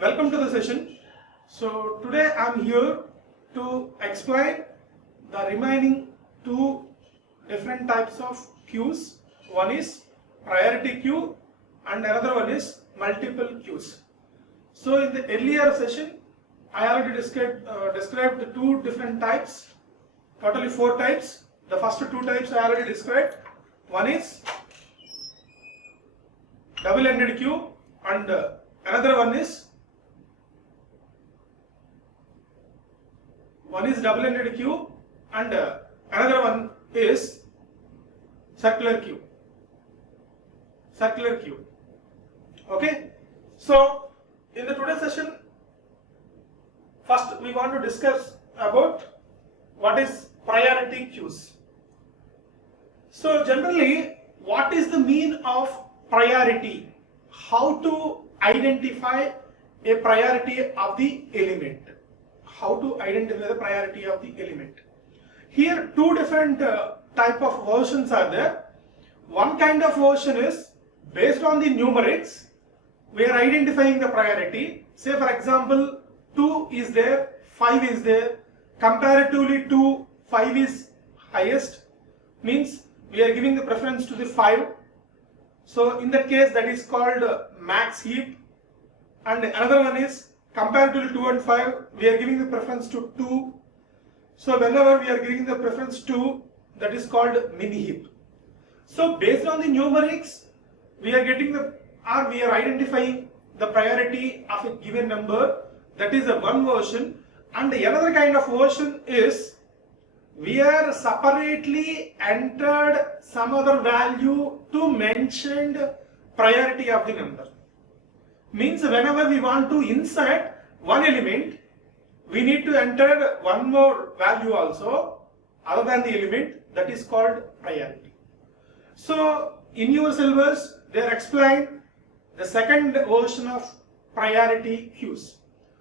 Welcome to the session. So today I am here to explain the remaining two different types of queues. One is priority queue and another one is multiple queues. So in the earlier session I already described the two different types, totally four types. The first two types I already described. One is double-ended queue and another one is double-ended queue and another one is circular queue. Okay. So in the today's session, first we want to discuss about what is priority queues. So generally, what is the mean of priority? How to identify a priority of the element? How to identify the priority of the element? Here two different type of versions are there. One kind of version is based on the numerics. We are identifying the priority. Say for example 2 is there, 5 is there. Comparatively to 5 is highest, means we are giving the preference to the 5. So in that case that is called max heap. And another one is comparatively 2 and 5 we are giving the preference to 2. So whenever we are giving the preference to, that is called min heap. So based on the numerics we are getting the, or we are identifying the priority of a given number. That is a one version. And another kind of version is we are separately entered some other value to mentioned priority of the number. Means whenever we want to insert one element, we need to enter one more value also other than the element, that is called priority. So in your syllabus they are explained the second version of priority queues.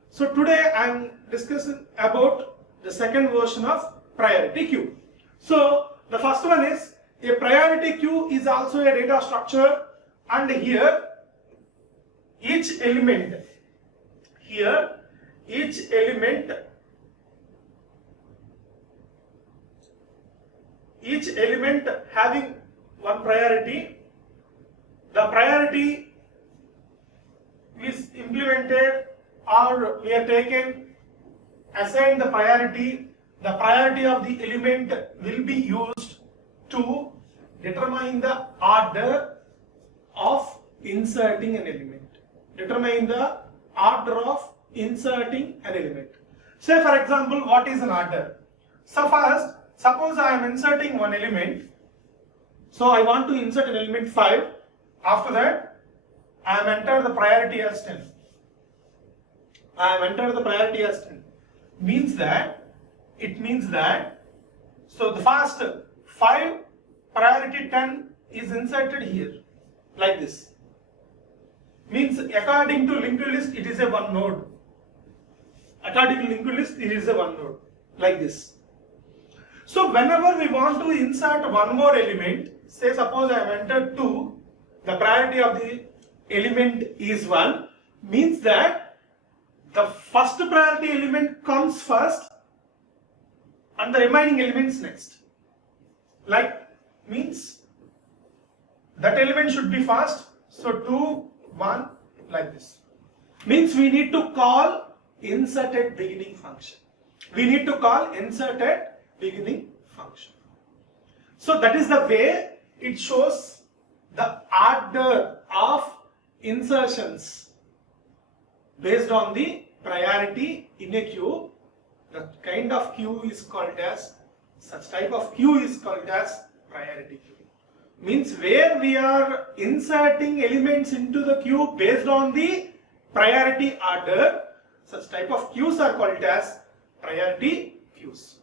So today I am discussing about the second version of priority queue. So the first one is a priority queue is also a data structure, and here each element having one priority. The priority is implemented, or we are taken assign the priority. The priority of the element will be used to determine the order of inserting an element. Say for example, what is an order? So first, suppose I am inserting one element. So I want to insert an element 5. After that, I am entered the priority as 10. It means that so the first 5 priority 10 is inserted here like this. Means according to linked list it is a one node. Like this. So whenever we want to insert one more element, say suppose I have entered 2, the priority of the element is 1, means that the first priority element comes first and the remaining elements next. Like means that element should be first. So 2, 1 like this. Means we need to call inserted beginning function. So that is the way it shows the order of insertions based on the priority in a queue. The kind of queue is called as, such type of queue is called as priority queue. Means where we are inserting elements into the queue based on the priority order, such type of queues are called as priority queues.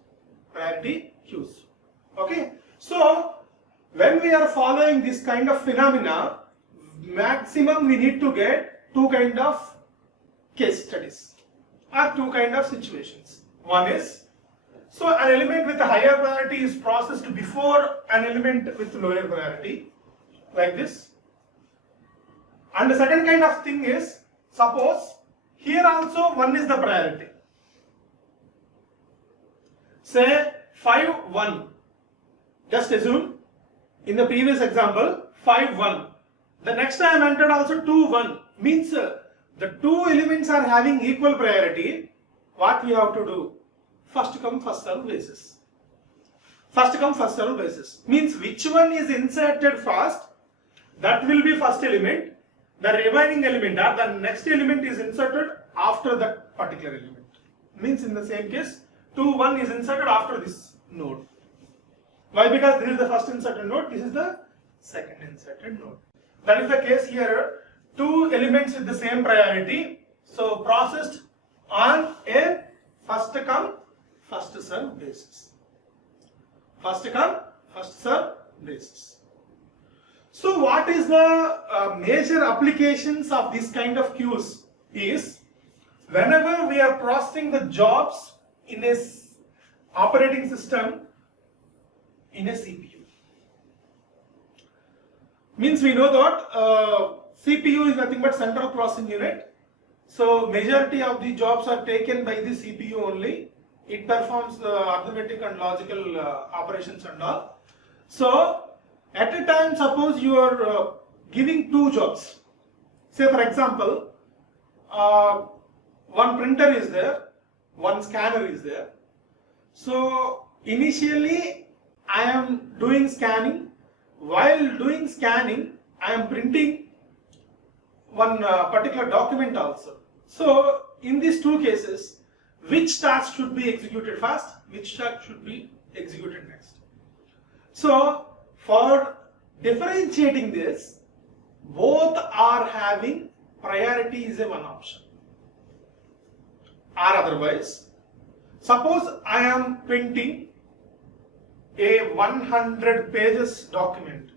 Okay. So when we are following this kind of phenomena, maximum we need to get two kind of case studies or two kind of situations. One is, so an element with a higher priority is processed before an element with lower priority, like this. And the second kind of thing is, suppose Here also 1 is the priority. Say 5, 1. Just assume in the previous example 5, 1. The next time entered also 2, 1. Means the two elements are having equal priority. What we have to do? First come first serve basis. First come first serve basis. Means which one is inserted first, that will be first element. The remaining element or the next element is inserted after that particular element. Means in the same case 2, 1 is inserted after this node. Why? Because this is the first inserted node, this is the second inserted node. That is the case here. Two elements with the same priority, so processed on a first come first serve basis. First come first serve basis. So what is the major applications of this kind of queues is, whenever we are processing the jobs in a operating system in a CPU. Means we know that CPU is nothing but central processing unit. So majority of the jobs are taken by the CPU only. It performs the arithmetic and logical operations and all. So at a time, suppose you are giving two jobs. Say for example, one printer is there, one scanner is there. So initially I am doing scanning. While doing scanning, I am printing one particular document also. So in these two cases, which task should be executed first, which task should be executed next? So for differentiating this, both are having priority is a one option. Or otherwise, suppose I am printing a 100 pages document.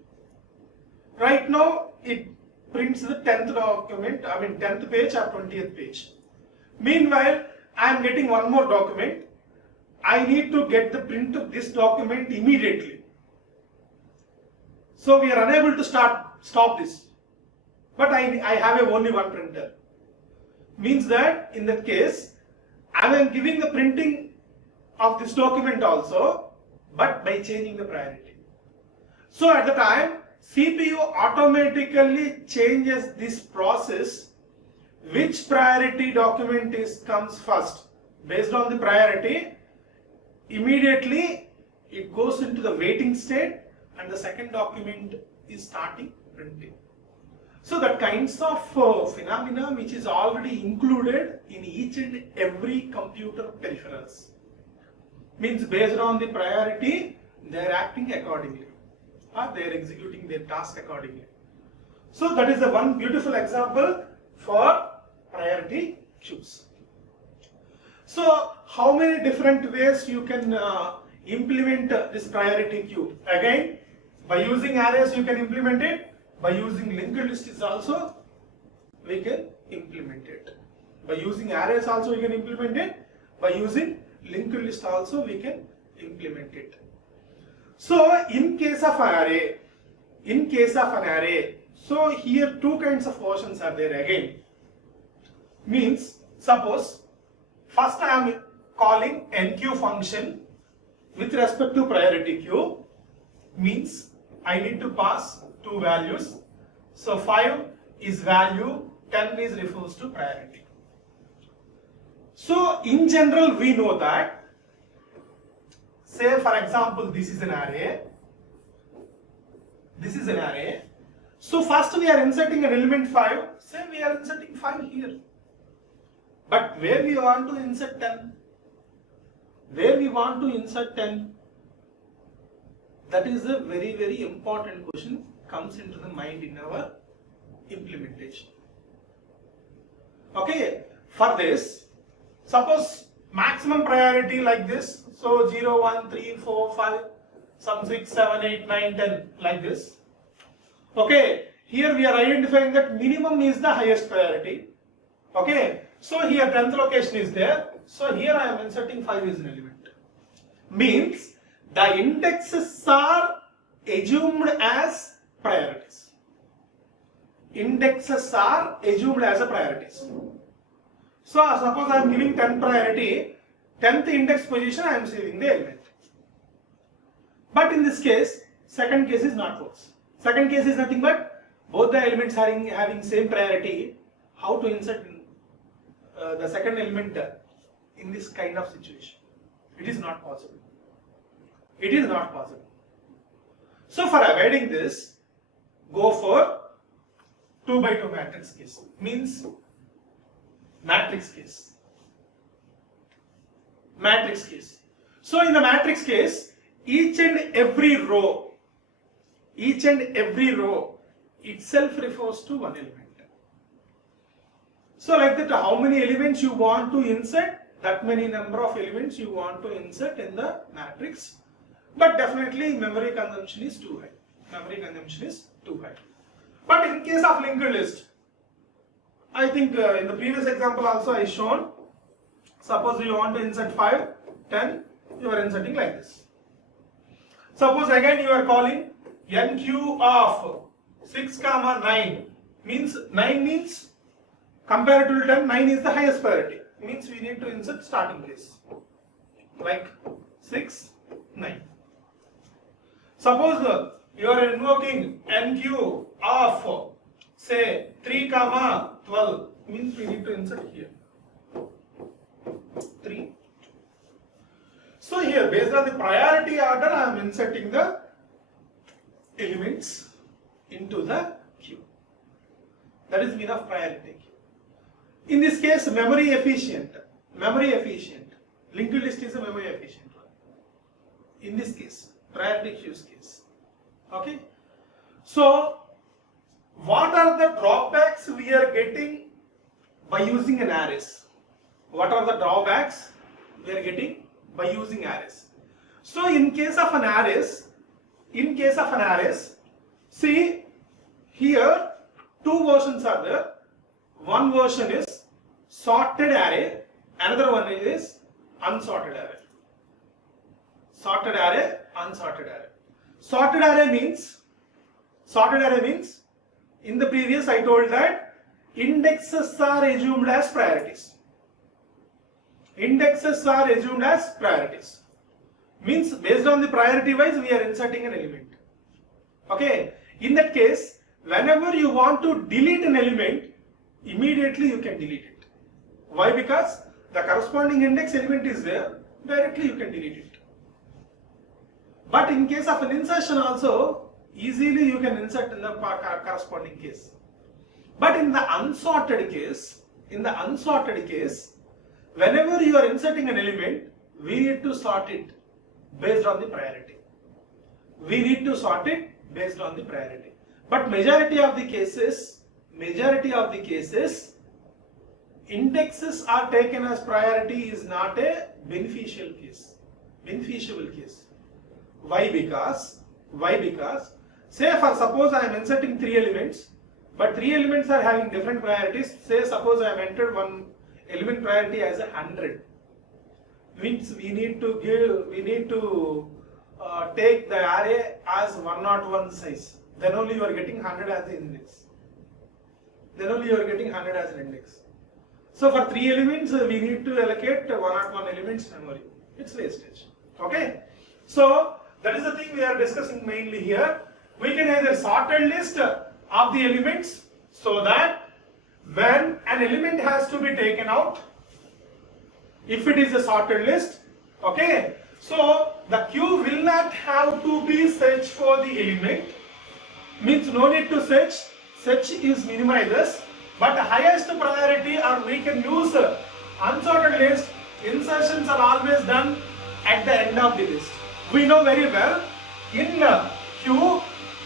Right now it prints the 10th document, 10th page or 20th page. Meanwhile, I am getting one more document. I need to get the print of this document immediately. So we are unable to stop this. But I have only one printer. Means that in that case, I am giving the printing of this document also, but by changing the priority. So at the time, CPU automatically changes this process, which priority document comes first. Based on the priority, immediately it goes into the waiting state and the second document is starting printing. So that kinds of phenomena which is already included in each and every computer peripherals. Means based on the priority, they are acting accordingly or they are executing their task accordingly. So that is the one beautiful example for priority queues. So how many different ways you can implement this priority queue? Again, by using arrays you can implement it. By using linked lists also we can implement it. By using arrays also we can implement it. By using linked list also we can implement it. So in case of an array, so here two kinds of versions are there again. Means suppose first I am calling enqueue function with respect to priority queue. Means I need to pass two values. So 5 is value, 10 is refers to priority. So in general we know that, say for example this is an array, this is an array. So first we are inserting an element 5, say we are inserting 5 here. But where we want to insert 10? Where we want to insert 10? That is a very, very important question comes into the mind in our implementation. Okay, for this, suppose maximum priority like this, so 0, 1, 3, 4, 5, some 6, 7, 8, 9, 10 like this. Okay, here we are identifying that minimum is the highest priority. Okay, so here 10th location is there, so here I am inserting 5 as an element. Means the indexes are assumed as priorities. Indexes are assumed as a priorities. So suppose I am giving 10 priority, 10th index position I am saving the element. But in this case, second case is not works. Second case is nothing but both the elements having same priority. How to insert the second element in this kind of situation? It is not possible. It is not possible. So for avoiding this, go for 2 by 2 matrix case. Means matrix case. Matrix case. So in the matrix case, each and every row itself refers to one element. So like that, how many elements you want to insert, that many number of elements you want to insert in the matrix. But definitely memory consumption is too high. Memory consumption is too high. But in case of linked list, I think in the previous example also I shown, suppose you want to insert 5, 10, you are inserting like this. Suppose again you are calling NQ of 6, 9 means 9 means compared to 10, 9 is the highest priority. Means we need to insert starting place like 6, 9. Suppose you are invoking NQ of say 3, 12 means we need to insert here 3. So here based on the priority order I am inserting the elements into the queue. That is mean of priority queue. In this case memory efficient. Linked list is a memory efficient one. In this case, priority queues case. Okay. So what are the drawbacks we are getting by using an arrays? What are the drawbacks we are getting by using arrays? So in case of an arrays, see here 2 versions are there. One version is sorted array, another one is unsorted array. Sorted array, unsorted array. Sorted array means in the previous I told that indexes are assumed as priorities. Indexes are assumed as priorities. Means based on the priority wise we are inserting an element. Okay. In that case, whenever you want to delete an element, immediately you can delete it. Why? Because the corresponding index element is there, directly you can delete it. But in case of an insertion also, easily you can insert in the corresponding case. But in the unsorted case, whenever you are inserting an element, we need to sort it based on the priority. But majority of the cases, indexes are taken as priority is not a beneficial case. Why? Because say for suppose I am inserting 3 elements, but 3 elements are having different priorities. Say suppose I have entered one element priority as 100. Means we need to take the array as 101 size. Then only you are getting 100 as the index. So for 3 elements we need to allocate 101 elements memory. It's wastage. Okay. So that is the thing we are discussing mainly here. We can either sorted list of the elements so that when an element has to be taken out, if it is a sorted list, okay, so the queue will not have to be searched for the element, means no need to search is minimizes, but the highest priority or we can use unsorted list, insertions are always done at the end of the list. We know very well in queue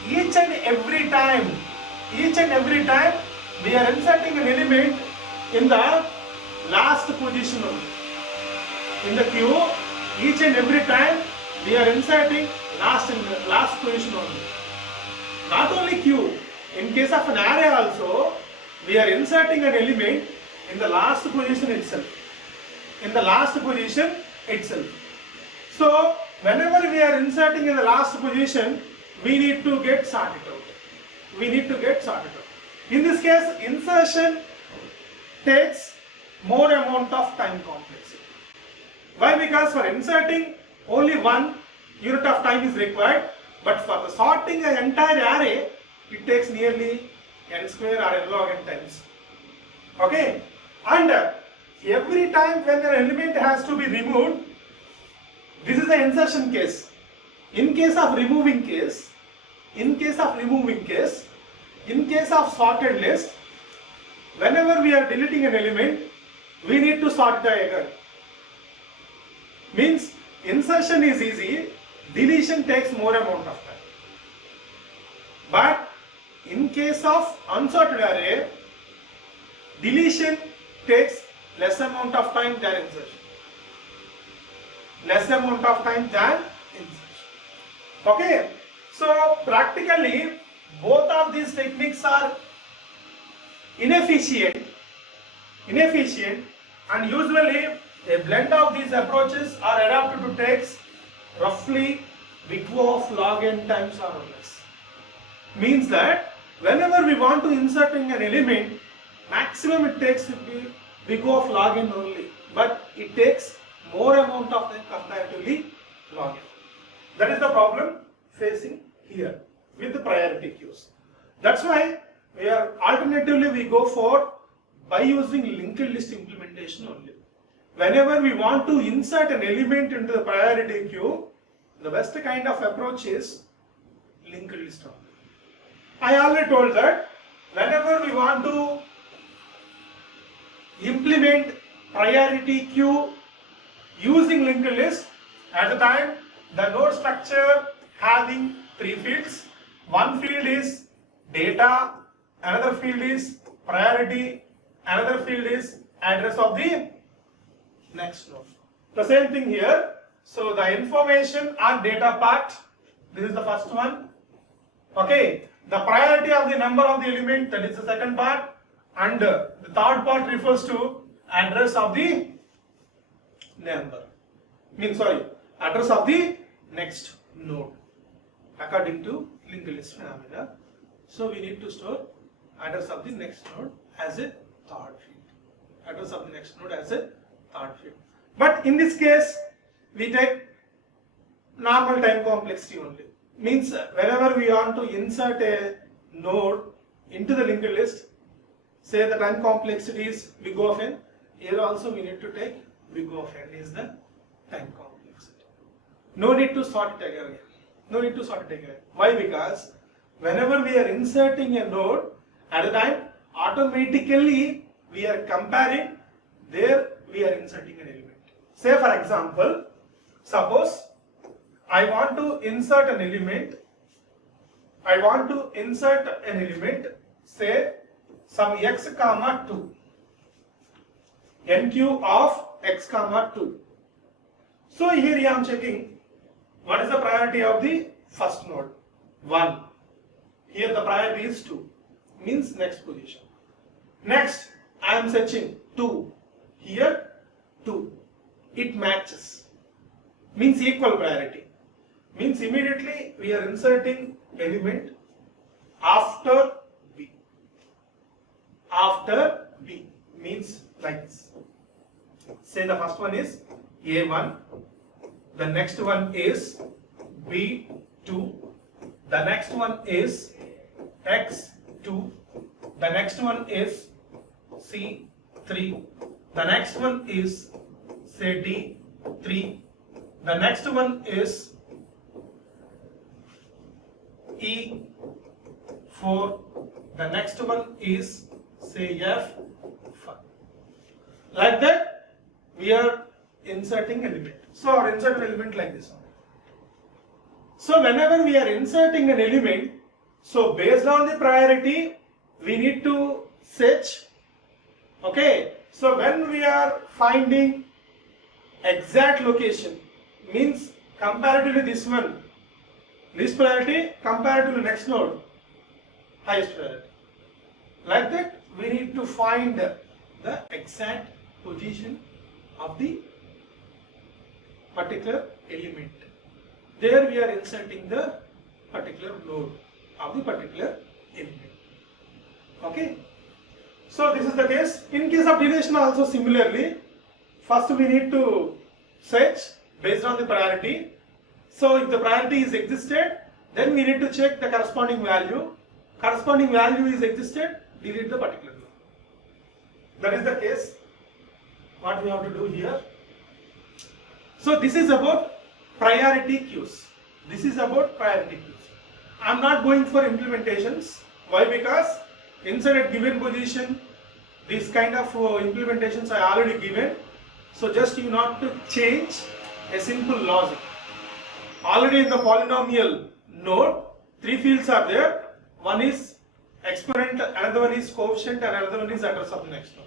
each and every time we are inserting an element in the last position only. In the queue, each and every time we are inserting last position only. Not only queue, in case of an array also, we are inserting an element in the last position itself. So whenever we are inserting in the last position, we need to get sorted out. In this case, insertion takes more amount of time complexity. Why? Because for inserting only one unit of time is required, but for the sorting an entire array, it takes nearly n square or n log n times. Okay, and every time when an element has to be removed, this is the insertion case. In case of removing case, in case of sorted list, whenever we are deleting an element, we need to sort it again. Means insertion is easy, deletion takes more amount of time. But in case of unsorted array, deletion takes less amount of time than insertion. Less amount of time than insertion. Okay. So practically both of these techniques are inefficient, and usually a blend of these approaches are adapted to takes roughly big O of log n times or less. Means that whenever we want to insert in an element, maximum it takes will be big O of log n only, but it takes more amount of time comparatively log n. That is the problem facing here with the priority queues. That's why we are alternatively we go for by using linked list implementation only. Whenever we want to insert an element into the priority queue, the best kind of approach is linked list only. I already told that whenever we want to implement priority queue using linked list, at the time the node structure having three fields. One field is data, another field is priority, another field is address of the next node. The same thing here. So the information on data part, this is the first one. Okay, the priority of the number of the element, that is the second part, and the third part refers to address of the number. Address of the next node according to linked list phenomena. So we need to store address of the next node as a third field. Address of the next node as a third field. But in this case, we take normal time complexity only. Means whenever we want to insert a node into the linked list, say the time complexity is big O of n. Here also we need to take big O of n is the time complexity. No need to sort it again. Why? Because whenever we are inserting a node, at the time automatically we are comparing, there we are inserting an element. Say for example, suppose I want to insert an element, say some x comma 2, nq of x comma 2. So here I am checking what is the priority of the first node, 1. Here the priority is 2, means next position. Next I am searching 2, here 2, it matches, means equal priority. Means immediately we are inserting element after B. After B means like this. Say the first one is A1, the next one is B2, the next one is X2, the next one is C3, the next one is say D3, the next one is E4, the next one is say F5. Like that we are inserting element. So our insert an element like this. So whenever we are inserting an element, so based on the priority we need to search. Okay, so when we are finding exact location, means comparatively this one least priority compared to the next node highest priority. Like that we need to find the exact position of the particular element. There we are inserting the particular node of the particular element. Okay. So this is the case. In case of deletion also similarly, first we need to search based on the priority. So if the priority is existed, then we need to check the corresponding value. Corresponding value is existed, delete the particular one. That is the case. What we have to do here. So this is about priority queues. This is about priority queues. I am not going for implementations. Why? Because inside a given position, this kind of implementations are already given. So just you not to change a simple logic. Already in the polynomial node, 3 fields are there. One is exponent, another one is coefficient, and another one is address of the next node.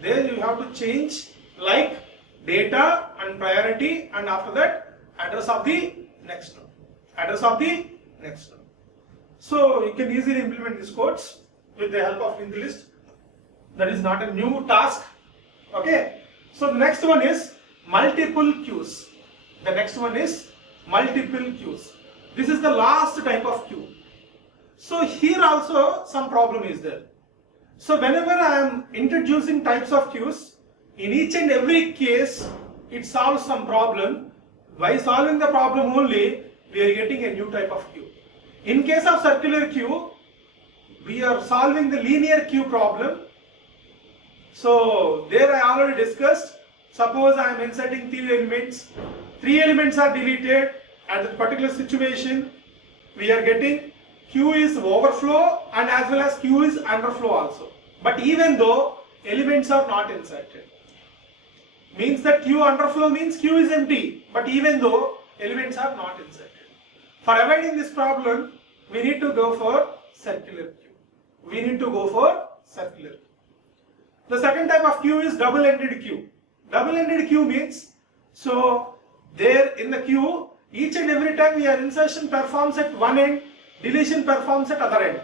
There you have to change like data and priority, and after that address of the next node. Address of the next node. So you can easily implement these codes with the help of linked list. That is not a new task. Okay. So the next one is multiple queues. The next one is multiple queues. This is the last type of queue. So here also some problem is there. So whenever I am introducing types of queues, in each and every case it solves some problem. By solving the problem only, we are getting a new type of queue. In case of circular queue, we are solving the linear queue problem. So there I already discussed. Suppose I am inserting 3 elements. 3 elements are deleted. At that particular situation, we are getting queue is overflow and as well as queue is underflow also. But even though elements are not inserted, means that queue underflow means queue is empty. But even though elements are not inserted. For avoiding this problem, we need to go for circular queue. We need to go for circular queue. The second type of queue is double-ended queue. Double-ended queue means, so there in the queue, each and every time your insertion performs at one end, deletion performs at other end.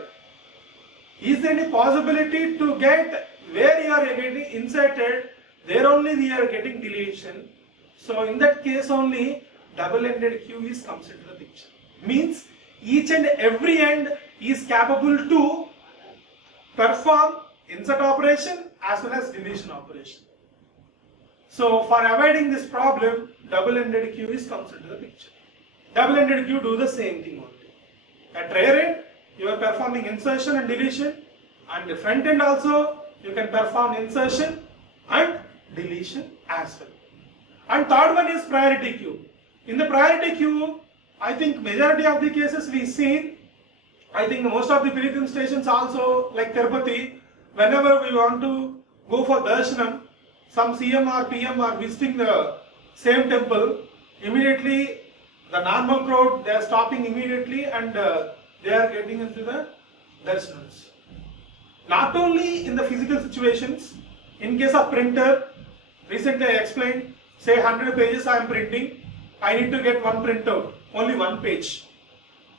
Is there any possibility to get where you are getting inserted, there only we are getting deletion? So in that case only double-ended queue is comes into the picture. Means each and every end is capable to perform insert operation as well as deletion operation. So for avoiding this problem, double-ended queue is comes into the picture. Double-ended queue do the same thing only. At rear end, you are performing insertion and deletion, and the front end also you can perform insertion and deletion as well. And third one is priority queue. In the priority queue, I think majority of the cases we seen, I think most of the pilgrim stations also like Tirupati, whenever we want to go for darshanam, some CM or PM are visiting the same temple, immediately the normal crowd they are stopping immediately and they are getting into the darshanams. Not only in the physical situations, in case of printer, recently I explained, say 100 pages I am printing, I need to get one printout, only one page.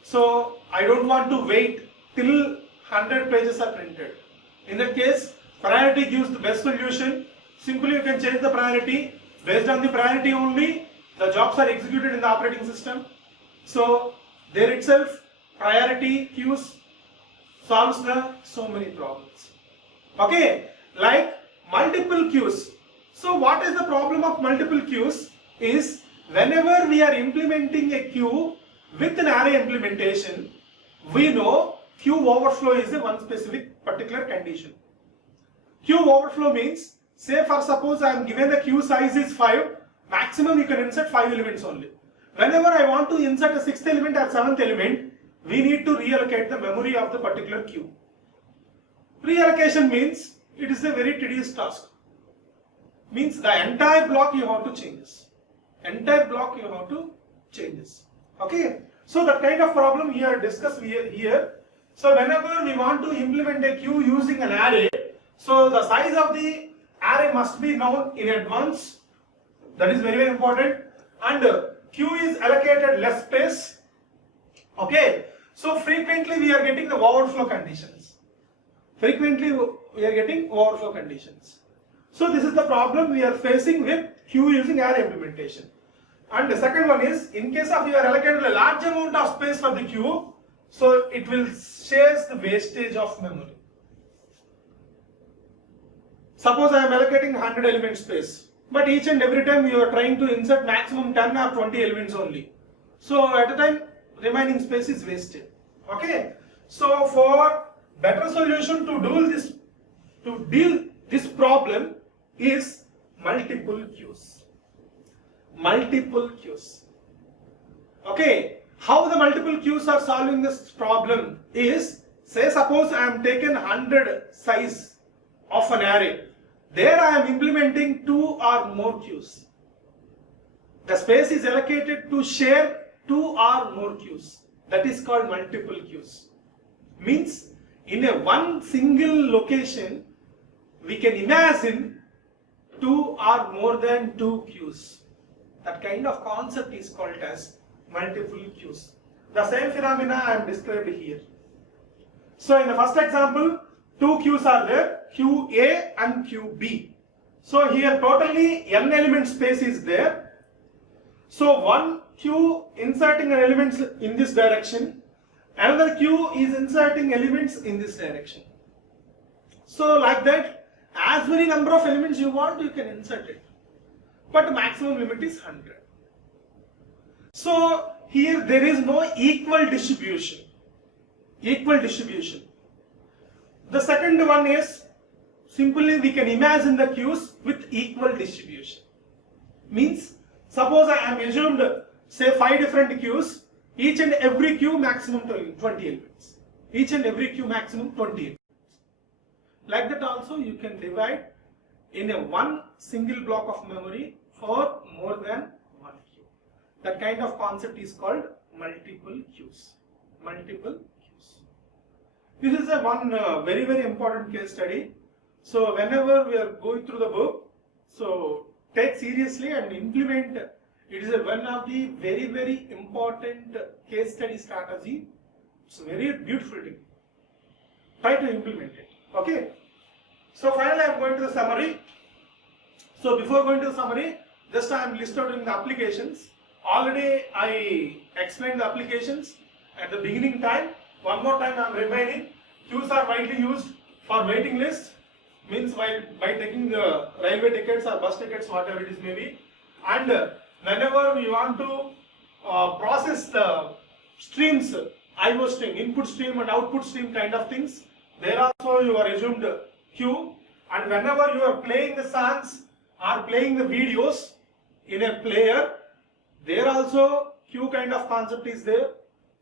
So I don't want to wait till 100 pages are printed. In that case, priority gives the best solution. Simply you can change the priority. Based on the priority only, the jobs are executed in the operating system. So there itself, priority queues solves the so many problems. Okay, like multiple queues. So what is the problem of multiple queues is whenever we are implementing a queue with an array implementation, we know queue overflow is a one specific particular condition. Queue overflow means, say for suppose I am given the queue size is 5, maximum you can insert 5 elements only. Whenever I want to insert a 6th element or 7th element, we need to reallocate the memory of the particular queue. Reallocation means it is a very tedious task. Means the entire block you have to change this. Entire block you have to change this. Okay. So that kind of problem here discussed here. So whenever we want to implement a queue using an array, so the size of the array must be known in advance. That is very, very important. And queue is allocated less space. Okay. So frequently we are getting the overflow conditions. Frequently we are getting overflow conditions. So this is the problem we are facing with queue using array implementation. And the second one is, in case of you are allocated a large amount of space for the queue, so it will shares the wastage of memory. Suppose I am allocating 100 element space, but each and every time you are trying to insert maximum 10 or 20 elements only. So at a time remaining space is wasted. Okay. So for better solution to deal this problem is multiple queues. Multiple queues. Okay. How the multiple queues are solving this problem is, say suppose I am taken 100 size of an array. There I am implementing 2 or more queues. The space is allocated to share 2 or more queues. That is called multiple queues. Means in a one single location we can imagine 2 or more than 2 queues. That kind of concept is called as multiple queues. The same phenomena I am described here. So in the first example, 2 queues are there, queue A and queue B. So here totally n element space is there. So one queue inserting elements in this direction, another queue is inserting elements in this direction. So like that, as many number of elements you want, you can insert it. But the maximum limit is 100. So here there is no equal distribution. Equal distribution. The second one is simply we can imagine the queues with equal distribution. Means suppose I am assumed say 5 different queues, each and every queue maximum 20 elements. Each and every queue maximum 20 elements. Like that also you can divide in a one single block of memory for more than one queue. That kind of concept is called multiple queues. Multiple queues. This is a one very important case study. So whenever we are going through the book, so take seriously and implement. It is one of the very important case study strategy. It's a very beautiful thing. Try to implement it. Okay. So finally I am going to the summary. So before going to the summary, just I am listing the applications. Already I explained the applications at the beginning time. One more time I am reminding. Queues are widely used for waiting list. Means by taking the railway tickets or bus tickets, whatever it is maybe. And whenever we want to process the streams, IO stream, input stream and output stream kind of things, there also you are assumed queue. And whenever you are playing the songs or playing the videos in a player, there also queue kind of concept is there.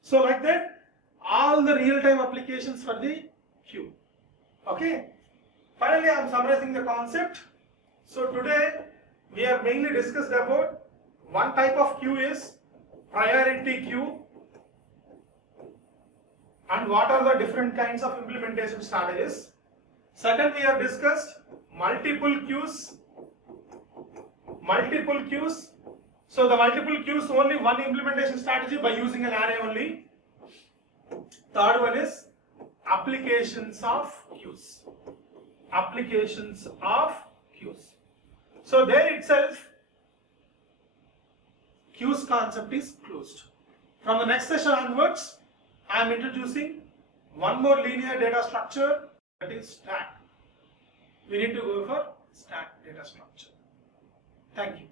So like that, all the real-time applications for the queue. Okay. Finally, I am summarizing the concept. So today we have mainly discussed about one type of queue is priority queue and what are the different kinds of implementation strategies. Second, we have discussed multiple queues. Multiple queues. So the multiple queues only one implementation strategy by using an array only. Third one is applications of queues. Applications of queues. So there itself, queues concept is closed. From the next session onwards, I am introducing one more linear data structure, that is stack. We need to go for stack data structure. Thank you.